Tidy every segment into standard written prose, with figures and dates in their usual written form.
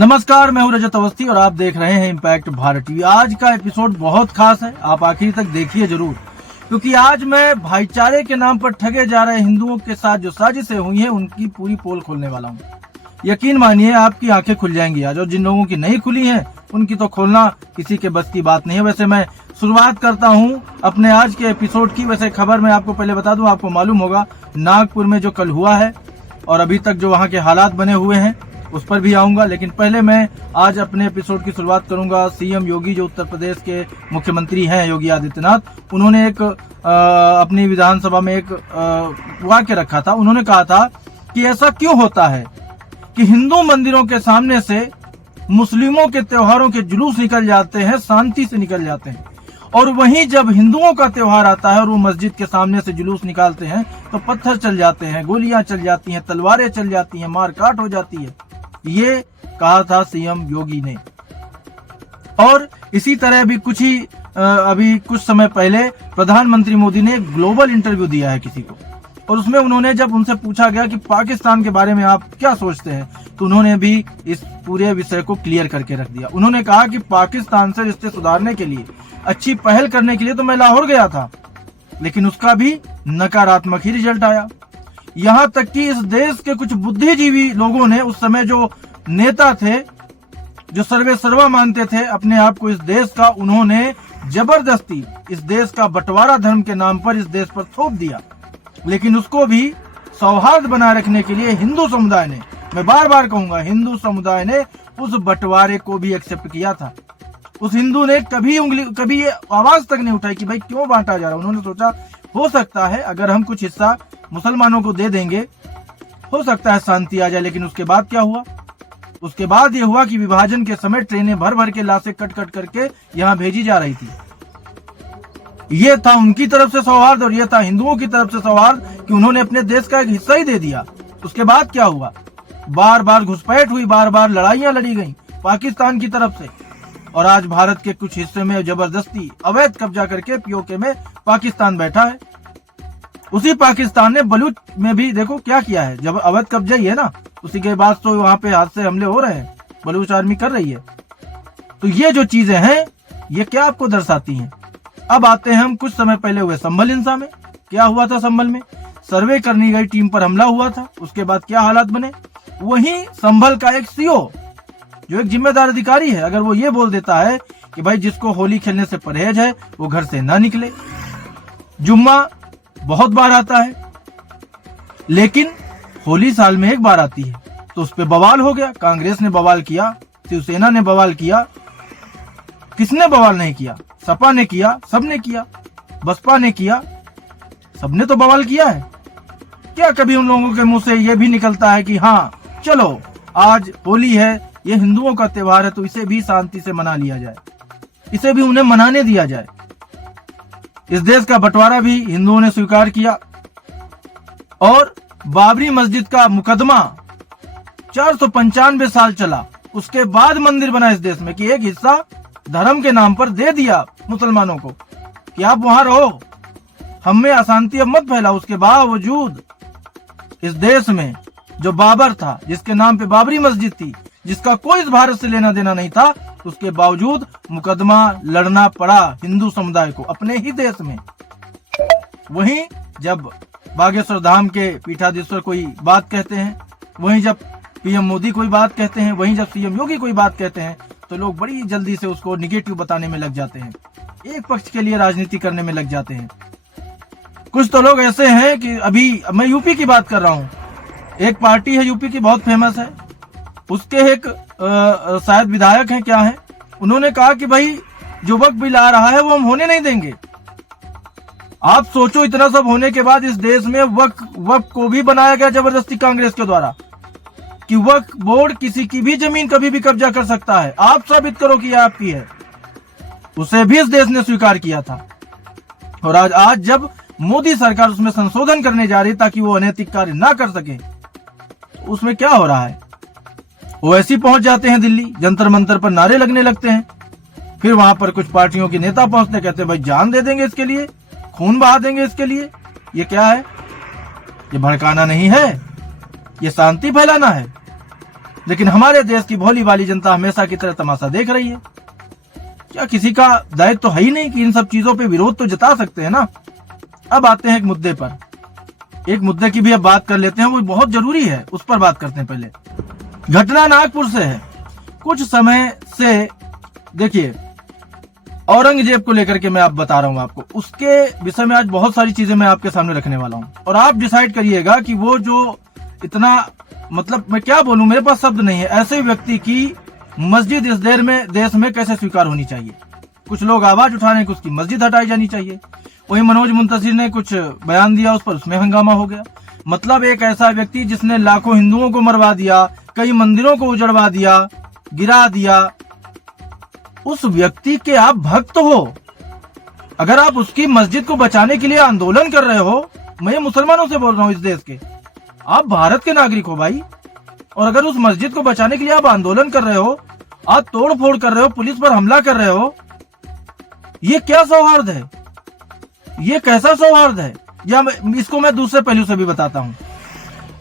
नमस्कार, मैं हूं रजत अवस्थी और आप देख रहे हैं इम्पैक्ट भारत टीवी। आज का एपिसोड बहुत खास है, आप आखिर तक देखिए जरूर, क्योंकि आज मैं भाईचारे के नाम पर ठगे जा रहे हिंदुओं के साथ जो साजिशें हुई हैं उनकी पूरी पोल खोलने वाला हूं। यकीन मानिए आपकी आंखें खुल जाएंगी आज, और जिन लोगों की नहीं खुली हैं उनकी तो खोलना किसी के बस की बात नहीं है। वैसे मैं शुरुआत करता हूं अपने आज के एपिसोड की। वैसे खबर मैं आपको पहले बता दूं, आपको मालूम होगा नागपुर में जो कल हुआ है और अभी तक जो वहां के हालात बने हुए हैं उस पर भी आऊंगा, लेकिन पहले मैं आज अपने एपिसोड की शुरुआत करूंगा सीएम योगी, जो उत्तर प्रदेश के मुख्यमंत्री हैं योगी आदित्यनाथ। उन्होंने एक अपनी विधानसभा में एक वाक्य रखा था। उन्होंने कहा था कि ऐसा क्यों होता है कि हिंदू मंदिरों के सामने से मुस्लिमों के त्योहारों के जुलूस निकल जाते हैं, शांति से निकल जाते हैं, और वहीं जब हिंदुओं का त्योहार आता है और वो मस्जिद के सामने से जुलूस निकालते हैं तो पत्थर चल जाते हैं, गोलियां चल जाती हैं, तलवारें चल जाती हैं, मारकाट हो जाती है। ये कहा था सीएम योगी ने। और इसी तरह भी अभी कुछ समय पहले प्रधानमंत्री मोदी ने एक ग्लोबल इंटरव्यू दिया है किसी को, और उसमें उन्होंने जब उनसे पूछा गया कि पाकिस्तान के बारे में आप क्या सोचते हैं, तो उन्होंने भी इस पूरे विषय को क्लियर करके रख दिया। उन्होंने कहा कि पाकिस्तान से रिश्ते सुधारने के लिए, अच्छी पहल करने के लिए तो मैं लाहौर गया था, लेकिन उसका भी नकारात्मक ही रिजल्ट आया। यहां तक कि इस देश के कुछ बुद्धिजीवी लोगों ने, उस समय जो नेता थे जो सर्वे सर्वा मानते थे अपने आप को इस देश का, उन्होंने जबरदस्ती इस देश का बंटवारा धर्म के नाम पर इस देश पर थोप दिया। लेकिन उसको भी सौहार्द बनाए रखने के लिए हिंदू समुदाय ने, मैं बार बार कहूंगा, हिंदू समुदाय ने उस बंटवारे को भी एक्सेप्ट किया था। उस हिंदू ने कभी आवाज तक नहीं उठाई कि भाई क्यों बांटा जा रहा है। उन्होंने सोचा हो सकता है अगर हम कुछ हिस्सा मुसलमानों को दे देंगे हो सकता है शांति आ जाए। लेकिन उसके बाद क्या हुआ? उसके बाद ये हुआ कि विभाजन के समय ट्रेनें भर भर के लाशें कट कट करके यहाँ भेजी जा रही थी। ये था उनकी तरफ से सौहार्द, और ये था हिंदुओं की तरफ से सौहार्द कि उन्होंने अपने देश का एक हिस्सा ही दे दिया। उसके बाद क्या हुआ? बार बार घुसपैठ हुई, बार बार लड़ाइयां लड़ी गई पाकिस्तान की तरफ से, और आज भारत के कुछ हिस्से में जबरदस्ती अवैध कब्जा करके पीओके में पाकिस्तान बैठा है। उसी पाकिस्तान ने बलूच में भी देखो क्या किया है। जब अवैध कब्जा ही है ना, उसी के बाद तो वहां पे हाथ से हमले हो रहे हैं, बलूच आर्मी कर रही है। तो ये जो चीजें हैं ये क्या आपको दर्शाती हैं? अब आते हैं हम कुछ समय पहले हुए संभल हिंसा में। क्या हुआ था संभल में? सर्वे करने गई टीम पर हमला हुआ था। उसके बाद क्या हालात बने? वहीं संभल का एक सीओ जो एक जिम्मेदार अधिकारी है, अगर वो ये बोल देता है कि भाई जिसको होली खेलने से परहेज है वो घर से ना निकले। जुम्मा बहुत बार आता है, लेकिन होली साल में एक बार आती है, तो उस पर बवाल हो गया। कांग्रेस ने बवाल किया, शिवसेना ने बवाल किया, किसने बवाल नहीं किया? सपा ने किया, सबने किया, बसपा ने किया, सबने तो बवाल किया है। क्या कभी उन लोगों के मुंह से ये भी निकलता है कि हाँ चलो आज होली है, ये हिंदुओं का त्योहार है, तो इसे भी शांति से मना लिया जाए, इसे भी उन्हें मनाने दिया जाए। इस देश का बंटवारा भी हिंदुओं ने स्वीकार किया, और बाबरी मस्जिद का मुकदमा 495 साल चला। उसके बाद मंदिर बना इस देश में कि एक हिस्सा धर्म के नाम पर दे दिया मुसलमानों को कि आप वहां रहो, हम में अशांति अब मत फैला। उसके बावजूद इस देश में जो बाबर था, जिसके नाम पे बाबरी मस्जिद थी, जिसका कोई इस भारत से लेना देना नहीं था, उसके बावजूद मुकदमा लड़ना पड़ा हिंदू समुदाय को अपने ही देश में। वहीं जब बागेश्वर धाम के पीठाधीश्वर कोई बात कहते हैं, वहीं जब पीएम मोदी कोई बात कहते हैं, वहीं जब सीएम योगी कोई बात कहते हैं, तो लोग बड़ी जल्दी से उसको निगेटिव बताने में लग जाते हैं, एक पक्ष के लिए राजनीति करने में लग जाते हैं। कुछ तो लोग ऐसे हैं कि अभी मैं यूपी की बात कर रहा हूँ, एक पार्टी है यूपी की बहुत फेमस है, उसके एक शायद विधायक हैं क्या है, उन्होंने कहा कि भाई जो वक्फ बिल आ रहा है वो हम होने नहीं देंगे। आप सोचो, इतना सब होने के बाद इस देश में वक्फ को भी बनाया गया जबरदस्ती कांग्रेस के द्वारा कि वक्फ बोर्ड किसी की भी जमीन कभी भी कब्जा कर सकता है, आप साबित करो कि यह आपकी है। उसे भी इस देश ने स्वीकार किया था, और आज जब मोदी सरकार उसमें संशोधन करने जा रही ताकि वो अनैतिक कार्य ना कर सके, तो उसमें क्या हो रहा है? ओवैसी पहुंच जाते हैं दिल्ली, जंतर मंतर पर नारे लगने लगते हैं, फिर वहां पर कुछ पार्टियों के नेता पहुंचते, कहते हैं भाई जान दे देंगे इसके लिए, खून बहा देंगे इसके लिए। ये क्या है? ये भड़काना नहीं है, ये शांति फैलाना है। लेकिन हमारे देश की भोली भाली जनता हमेशा की तरह तमाशा देख रही है। क्या किसी का दायित्व तो है ही नहीं कि इन सब चीजों पे विरोध तो जता सकते हैं ना। अब आते हैं एक मुद्दे पर, एक मुद्दे की भी अब बात कर लेते हैं, वो बहुत जरूरी है, उस पर बात करते हैं। पहले घटना नागपुर से है। कुछ समय से देखिए औरंगजेब को लेकर के मैं आप बता रहा हूं आपको, उसके विषय में आज बहुत सारी चीजें मैं आपके सामने रखने वाला हूं और आप डिसाइड करिएगा कि वो जो इतना, मतलब मैं क्या बोलूं, मेरे पास शब्द नहीं है, ऐसे व्यक्ति की मस्जिद इस देश में कैसे स्वीकार होनी चाहिए। कुछ लोग आवाज उठा रहे हैं कि उसकी मस्जिद हटाई जानी चाहिए। वही मनोज मुंतशिर ने कुछ बयान दिया उस पर, उसमें हंगामा हो गया। मतलब एक ऐसा व्यक्ति जिसने लाखों हिंदुओं को मरवा दिया, कई मंदिरों को उजड़वा दिया, गिरा दिया, उस व्यक्ति के आप भक्त हो। अगर आप उसकी मस्जिद को बचाने के लिए आंदोलन कर रहे हो, मैं मुसलमानों से बोल रहा हूं, इस देश के, आप भारत के नागरिक हो भाई, और अगर उस मस्जिद को बचाने के लिए आप आंदोलन कर रहे हो, आप तोड़ फोड़ कर रहे हो, पुलिस पर हमला कर रहे हो, ये क्या सौहार्द है? ये कैसा सौहार्द है? या इसको मैं दूसरे पहलू से भी बताता हूँ।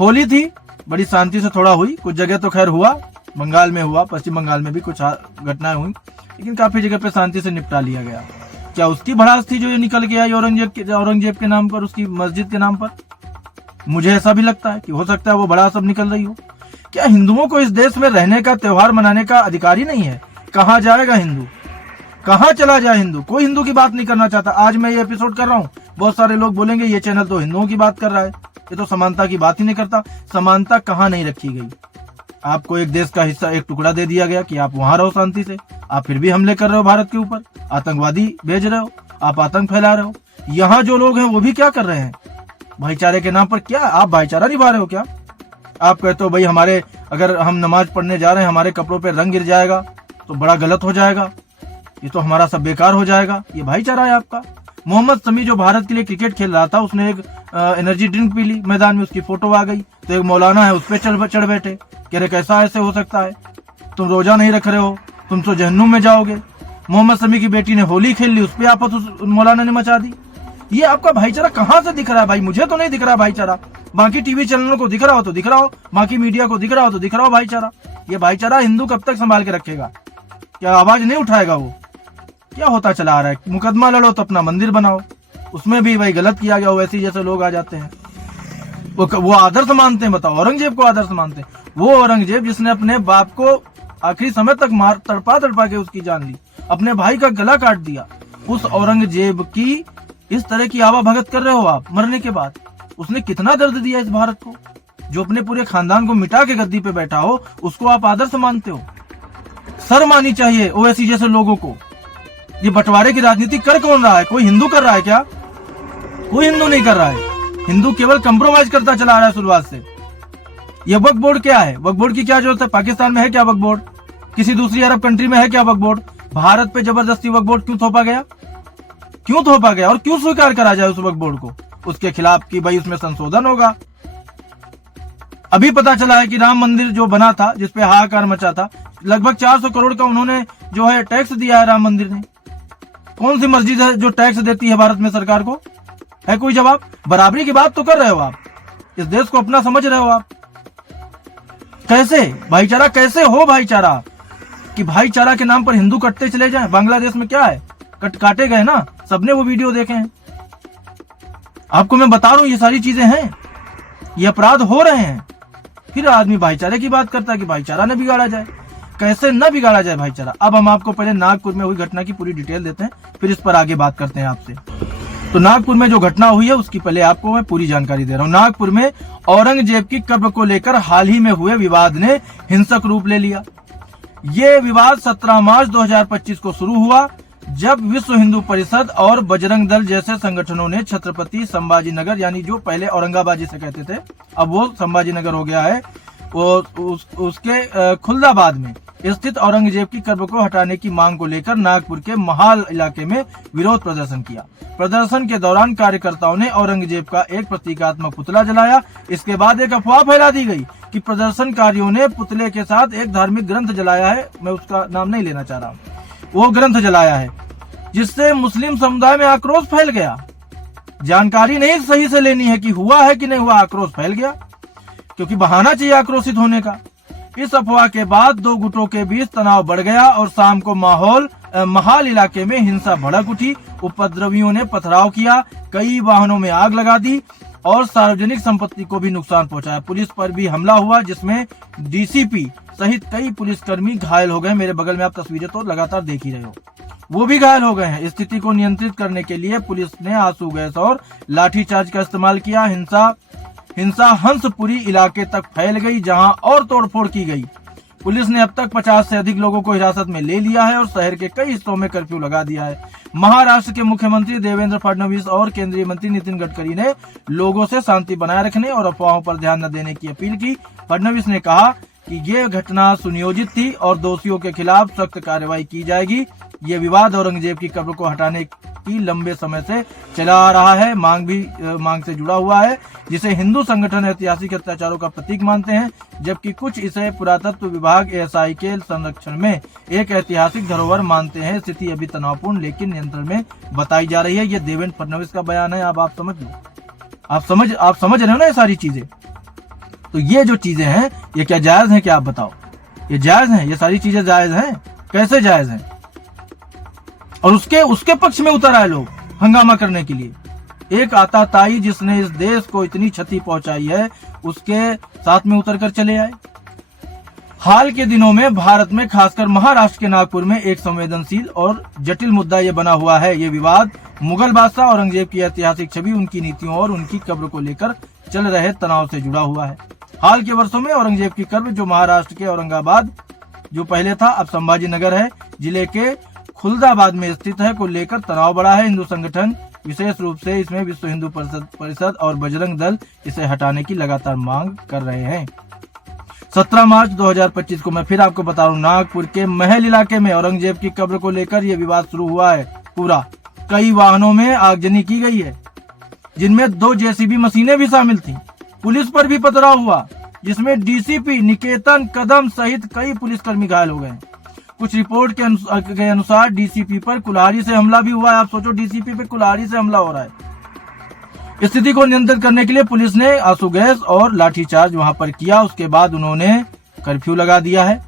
होली थी, बड़ी शांति से थोड़ा हुई, कुछ जगह तो खैर हुआ, बंगाल में हुआ, पश्चिम बंगाल में भी कुछ घटनाएं हुई, लेकिन काफी जगह पे शांति से निपटा लिया गया। क्या उसकी भड़ास थी जो ये निकल के आई औरंगजेब के नाम पर, उसकी मस्जिद के नाम पर? मुझे ऐसा भी लगता है कि हो सकता है वो भड़ास अब निकल रही हो। क्या हिंदुओं को इस देश में रहने का, त्योहार मनाने का अधिकार ही नहीं है? कहाँ जाएगा हिंदू, कहाँ चला जाए हिंदू? कोई हिंदू की बात नहीं करना चाहता। आज मैं ये एपिसोड कर रहा हूँ, बहुत सारे लोग बोलेंगे ये चैनल तो हिंदुओं की बात कर रहा है, ये तो समानता की बात ही नहीं करता। समानता कहाँ नहीं रखी गई? आपको एक देश का हिस्सा, एक टुकड़ा दे दिया गया कि आप वहां रहो शांति से, आप फिर भी हमले कर रहे हो भारत के ऊपर, आतंकवादी भेज रहे हो, आप आतंक फैला रहे हो। यहाँ जो लोग हैं वो भी क्या कर रहे हैं? भाईचारे के नाम पर क्या आप भाईचारा निभा रहे हो? क्या आप कहते हो भाई हमारे, अगर हम नमाज पढ़ने जा रहे हैं, हमारे कपड़ों पे रंग गिर जाएगा तो बड़ा गलत हो जाएगा, ये तो हमारा सब बेकार हो जाएगा, ये भाईचारा है आपका? मोहम्मद शमी जो भारत के लिए क्रिकेट खेल रहा था, उसने एक एनर्जी ड्रिंक पी ली मैदान में, उसकी फोटो आ गई, तो एक मौलाना है उस पर चढ़ बैठे, कह रहे कैसा ऐसे हो सकता है, तुम रोजा नहीं रख रहे हो, तुम तो जहन्नुम में जाओगे। मोहम्मद शमी की बेटी ने होली खेल ली, उस पर आपस उस मौलाना ने मचा दी। ये आपका भाईचारा कहाँ से दिख रहा है भाई? मुझे तो नहीं दिख रहा भाईचारा। बाकी टीवी चैनलों को दिख रहा हो तो दिख रहा हो, बाकी मीडिया को दिख रहा हो तो दिख रहा हो भाईचारा। ये भाईचारा हिंदू कब तक संभाल के रखेगा? क्या आवाज नहीं उठाएगा वो? क्या होता चला आ रहा है? मुकदमा लड़ो तो अपना मंदिर बनाओ, उसमें भी वही गलत किया गया, वैसे जैसे लोग आ जाते हैं। वो आदर्श मानते हैं, बताओ, औरंगजेब को आदर्श मानते हैं। वो औरंगजेब जिसने अपने बाप को आखिरी समय तक मार तड़पा के उसकी जान ली, अपने भाई का गला काट दिया, उस औरंगजेब की इस तरह की आवा भगत कर रहे हो आप मरने के बाद। उसने कितना दर्द दिया इस भारत को, जो अपने पूरे खानदान को मिटा के गद्दी पे बैठा हो, उसको आप आदर्श मानते हो? शर्म आनी चाहिए ओवैसी जैसे लोगों को। ये बंटवारे की राजनीति कर कौन रहा है? कोई हिंदू कर रहा है क्या? कोई हिंदू नहीं कर रहा है। हिंदू केवल कंप्रोमाइज करता चला आ रहा है शुरुआत से। ये वक्फ बोर्ड क्या है? वक्फ बोर्ड की क्या जरूरत है? पाकिस्तान में है क्या वक्फ बोर्ड? किसी दूसरी अरब कंट्री में है क्या वक्फ बोर्ड? भारत पे जबरदस्ती वक्फ बोर्ड क्यों थोपा गया? क्यों थोपा गया और क्यों स्वीकार करा जाए उस वक्फ बोर्ड को? उसके खिलाफ कि भाई उसमें संशोधन होगा। अभी पता चला है कि राम मंदिर जो बना था, जिसपे हाहाकार मचा था, लगभग 400 करोड़ का उन्होंने जो है टैक्स दिया है राम मंदिर ने। कौन सी मस्जिद है जो टैक्स देती है भारत में सरकार को? है कोई जवाब? बराबरी की बात तो कर रहे हो आप, इस देश को अपना समझ रहे हो आप। कैसे भाईचारा? कैसे हो भाईचारा कि भाईचारा के नाम पर हिंदू कटते चले जाएं? बांग्लादेश में क्या है, काटे गए ना, सबने वो वीडियो देखे हैं। आपको मैं बता रहा हूं ये सारी चीजें हैं, ये अपराध हो रहे हैं, फिर आदमी भाईचारे की बात करता है कि भाईचारा न बिगाड़ा जाए। कैसे न बिगाड़ा जाए भाईचारा? अब हम आपको पहले नागपुर में हुई घटना की पूरी डिटेल देते हैं, फिर इस पर आगे बात करते हैं आपसे। तो नागपुर में जो घटना हुई है उसकी पहले आपको मैं पूरी जानकारी दे रहा हूं। नागपुर में औरंगजेब की कब्र को लेकर हाल ही में हुए विवाद ने हिंसक रूप ले लिया। ये विवाद 17 मार्च 2025 को शुरू हुआ, जब विश्व हिंदू परिषद और बजरंग दल जैसे संगठनों ने छत्रपति संभाजी नगर, यानी जो पहले औरंगाबाद जिसे कहते थे अब वो संभाजी नगर हो गया है, वो उसके खुलदाबाद में स्थित औरंगजेब की कब्र को हटाने की मांग को लेकर नागपुर के महाल इलाके में विरोध प्रदर्शन किया। प्रदर्शन के दौरान कार्यकर्ताओं ने औरंगजेब का एक प्रतीकात्मक पुतला जलाया। इसके बाद एक अफवाह फैला दी गई कि प्रदर्शनकारियों ने पुतले के साथ एक धार्मिक ग्रंथ जलाया है, मैं उसका नाम नहीं लेना चाह रहा हूँ, वो ग्रंथ जलाया है, जिससे मुस्लिम समुदाय में आक्रोश फैल गया। जानकारी नहीं सही से लेनी है कि हुआ है कि नहीं हुआ, आक्रोश फैल गया, क्योंकि बहाना चाहिए आक्रोशित होने का। इस अफवाह के बाद दो गुटों के बीच तनाव बढ़ गया और शाम को महाल इलाके में हिंसा भड़क उठी। उपद्रवियों ने पथराव किया, कई वाहनों में आग लगा दी और सार्वजनिक संपत्ति को भी नुकसान पहुंचाया। पुलिस पर भी हमला हुआ जिसमें डीसीपी सहित कई पुलिसकर्मी घायल हो गए। मेरे बगल में आप तस्वीरें तो लगातार देख ही रहे हो, वो भी घायल हो गए हैं। स्थिति को नियंत्रित करने के लिए पुलिस ने आंसू गैस और लाठीचार्ज का इस्तेमाल किया। हिंसा हंसपुरी इलाके तक फैल गई जहां और तोड़फोड़ की गई। पुलिस ने अब तक 50 से अधिक लोगों को हिरासत में ले लिया है और शहर के कई हिस्सों में कर्फ्यू लगा दिया है। महाराष्ट्र के मुख्यमंत्री देवेंद्र फडणवीस और केंद्रीय मंत्री नितिन गडकरी ने लोगों से शांति बनाए रखने और अफवाहों पर ध्यान न देने की अपील की। फडणवीस ने कहा कि ये घटना सुनियोजित थी और दोषियों के खिलाफ सख्त कार्रवाई की जाएगी। ये विवाद औरंगजेब की कब्र को हटाने की लंबे समय से चला आ रहा है, मांग से जुड़ा हुआ है, जिसे हिंदू संगठन ऐतिहासिक अत्याचारों का प्रतीक मानते हैं, जबकि कुछ इसे पुरातत्व विभाग एएसआई के संरक्षण में एक ऐतिहासिक धरोहर मानते हैं। स्थिति अभी तनावपूर्ण लेकिन नियंत्रण में बताई जा रही है। ये देवेंद्र फडणवीस का बयान है। अब आप समझ लो, आप समझ रहे हो ना ये सारी चीजें। तो ये जो चीजें हैं ये क्या जायज हैं? क्या आप बताओ, ये जायज हैं? ये सारी चीजें जायज हैं? कैसे जायज हैं? और उसके पक्ष में उतर आए लोग हंगामा करने के लिए। एक आताताई जिसने इस देश को इतनी क्षति पहुंचाई है उसके साथ में उतर कर चले आए। हाल के दिनों में भारत में खासकर महाराष्ट्र के नागपुर में एक संवेदनशील और जटिल मुद्दा ये बना हुआ है। ये विवाद मुगल बादशाह औरंगजेब की ऐतिहासिक छवि, उनकी नीतियों और उनकी कब्र को लेकर चल रहे तनाव से जुड़ा हुआ है। हाल के वर्षों में औरंगजेब की कब्र जो महाराष्ट्र के औरंगाबाद जो पहले था अब संभाजी नगर है जिले के खुलदाबाद में स्थित है को लेकर तनाव बढ़ा है। हिंदू संगठन विशेष रूप से इसमें विश्व हिंदू परिषद और बजरंग दल इसे हटाने की लगातार मांग कर रहे हैं। 17 मार्च 2025 को मैं फिर आपको बता रहा हूँ, नागपुर के महल इलाके में औरंगजेब की कब्र को लेकर यह विवाद शुरू हुआ है। पूरा कई वाहनों में आगजनी की गई है जिनमें 2 जेसीबी मशीनें भी शामिल थी। पुलिस पर भी पथराव हुआ जिसमें डीसीपी निकेतन कदम सहित कई पुलिसकर्मी घायल हो गए। कुछ रिपोर्ट के अनुसार डीसीपी पर कुल्हाड़ी से हमला भी हुआ है। आप सोचो, डीसीपी पे कुल्हाड़ी से हमला हो रहा है। स्थिति को नियंत्रित करने के लिए पुलिस ने आंसू गैस और लाठीचार्ज वहां पर किया। उसके बाद उन्होंने कर्फ्यू लगा दिया है।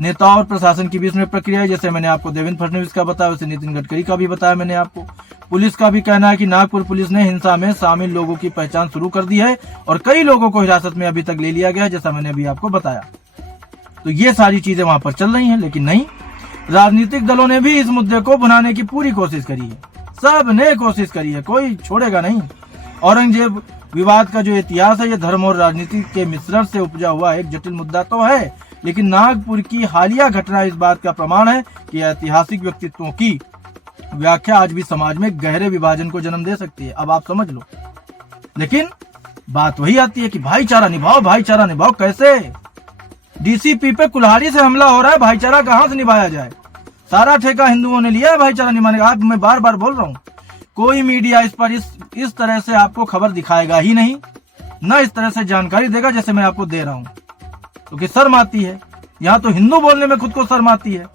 नेताओं और प्रशासन की बीच में प्रक्रिया है, जैसे मैंने आपको देवेंद्र फडणवीस का बताया वैसे नितिन गडकरी का भी बताया मैंने आपको। पुलिस का भी कहना है कि नागपुर पुलिस ने हिंसा में शामिल लोगों की पहचान शुरू कर दी है और कई लोगों को हिरासत में अभी तक ले लिया गया है, जैसा मैंने अभी आपको बताया। तो ये सारी चीजें वहां पर चल रही हैं, लेकिन नहीं, राजनीतिक दलों ने भी इस मुद्दे को भुनाने की पूरी कोशिश करी है। सब ने कोशिश करी है, कोई छोड़ेगा नहीं। औरंगजेब विवाद का जो इतिहास है ये धर्म और राजनीति के मिश्रण से उपजा हुआ एक जटिल मुद्दा तो है, लेकिन नागपुर की हालिया घटना इस बात का प्रमाण है कि ऐतिहासिक व्यक्तित्वों की व्याख्या आज भी समाज में गहरे विभाजन को जन्म दे सकती है। अब आप समझ लो, लेकिन बात वही आती है कि भाईचारा निभाओ, भाईचारा निभाओ। कैसे? डीसीपी पे कुल्हाड़ी से हमला हो रहा है, भाईचारा कहां से निभाया जाए? सारा ठेका हिंदुओं ने लिया है भाईचारा निभाने का। आप मैं बार बार बोल रहा हूँ, कोई मीडिया इस पर इस तरह से आपको खबर दिखाएगा ही नहीं, न इस तरह से जानकारी देगा जैसे मैं आपको दे रहा हूँ, क्योंकि शर्म आती है। यहाँ तो हिंदू बोलने में खुद को शर्म आती है,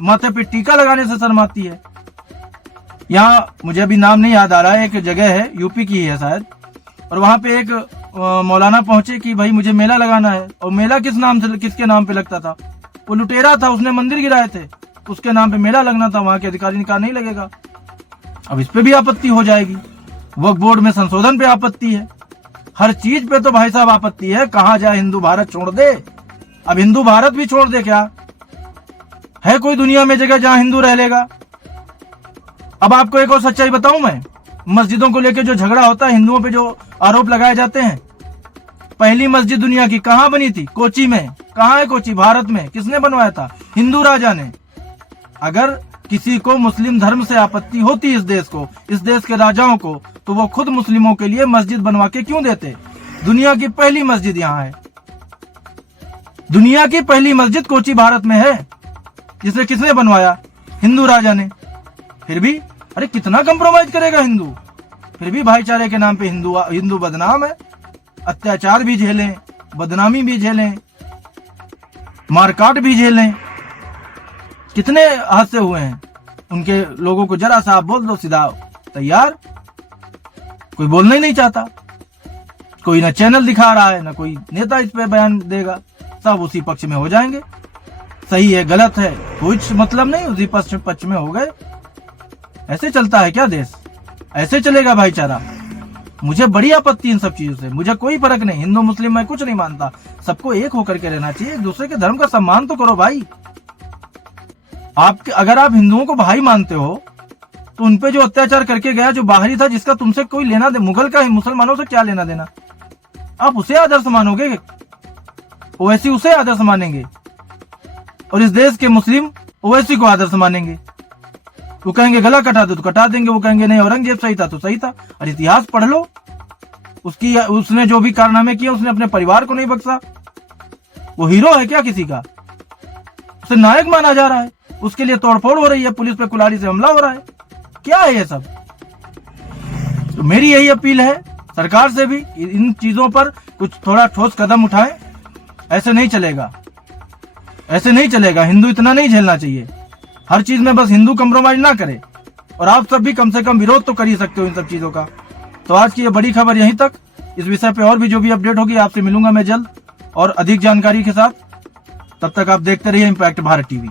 माथे पे टीका लगाने से शर्म आती है। यहाँ मुझे अभी नाम नहीं याद आ रहा है, एक जगह है यूपी की है शायद, और वहां पे एक मौलाना पहुंचे कि भाई मुझे मेला लगाना है। और मेला किसके नाम पे लगता था? वो लुटेरा था, उसने मंदिर गिराए थे, उसके नाम पे मेला लगना था। वहां के अधिकारी ने कहा नहीं लगेगा। अब इस पे भी आपत्ति हो जाएगी। वक्फ बोर्ड में संशोधन पे आपत्ति है, हर चीज पे तो भाई साहब आपत्ति है। कहाँ जाए? हिंदू भारत छोड़ दे। अब हिंदू भारत भी छोड़ दे क्या? है कोई दुनिया में जगह जहां हिंदू रह लेगा? अब आपको एक और सच्चाई बताऊं मैं, मस्जिदों को लेकर जो झगड़ा होता है, हिंदुओं पे जो आरोप लगाए जाते हैं, पहली मस्जिद दुनिया की कहां बनी थी? कोची में। कहां है कोची? भारत में। किसने बनवाया था? हिंदू राजा ने। अगर किसी को मुस्लिम धर्म से आपत्ति होती इस देश के राजाओं को, तो वो खुद मुस्लिमों के लिए मस्जिद बनवा के क्यों देते? दुनिया की पहली मस्जिद यहाँ है, दुनिया की पहली मस्जिद कोची भारत में है, जिसे किसने बनवाया? हिंदू राजा ने। फिर भी अरे कितना कंप्रोमाइज करेगा हिंदू? फिर भी भाईचारे के नाम पे हिंदू बदनाम है। अत्याचार भी झेलें, बदनामी भी झेलें, मारकाट भी झेलें। कितने हादसे हुए हैं उनके लोगों को, जरा सा आप बोल दो सीधा तैयार। कोई बोलना ही नहीं चाहता, कोई ना चैनल दिखा रहा है, ना कोई नेता इस पे बयान देगा। सब उसी पक्ष में हो जाएंगे। सही है गलत है कुछ मतलब नहीं, उसी पक्ष में हो गए। ऐसे चलता है क्या देश? ऐसे चलेगा भाईचारा? मुझे बड़ी आपत्ति इन सब चीजों से। मुझे कोई फर्क नहीं, हिंदू मुस्लिम मैं कुछ नहीं मानता। सबको एक होकर के रहना चाहिए, एक दूसरे के धर्म का सम्मान तो करो भाई। अगर आप हिंदुओं को भाई मानते हो तो उनपे जो अत्याचार करके गया, जो बाहरी था, जिसका तुमसे कोई लेना दे, मुगल का मुसलमानों से क्या लेना देना, आप उसे आदर्श मानोगे? ओवैसी उसे आदर्श मानेंगे और इस देश के मुस्लिम ओवैसी को आदर्श मानेंगे। वो कहेंगे गला कटा दो तो कटा देंगे, वो कहेंगे नहीं औरंगजेब सही था तो सही था। और इतिहास पढ़ लो, उसने जो भी कारनामे किए उसने अपने परिवार को नहीं बख्शा। वो हीरो है क्या किसी का? उसे नायक माना जा रहा है, उसके लिए तोड़फोड़ हो रही है, पुलिस पे कुल्हाड़ी से हमला हो रहा है। क्या है ये सब? तो मेरी यही अपील है सरकार से भी, इन चीजों पर कुछ थोड़ा ठोस कदम उठाएं। ऐसे नहीं चलेगा, ऐसे नहीं चलेगा। हिंदू इतना नहीं झेलना चाहिए, हर चीज में बस हिंदू कंप्रोमाइज ना करे। और आप सब भी कम से कम विरोध तो कर ही सकते हो इन सब चीजों का। तो आज की ये बड़ी खबर यहीं तक। इस विषय पे और भी जो भी अपडेट होगी आपसे मिलूंगा मैं जल्द और अधिक जानकारी के साथ। तब तक आप देखते रहिए इम्पैक्ट भारत टीवी।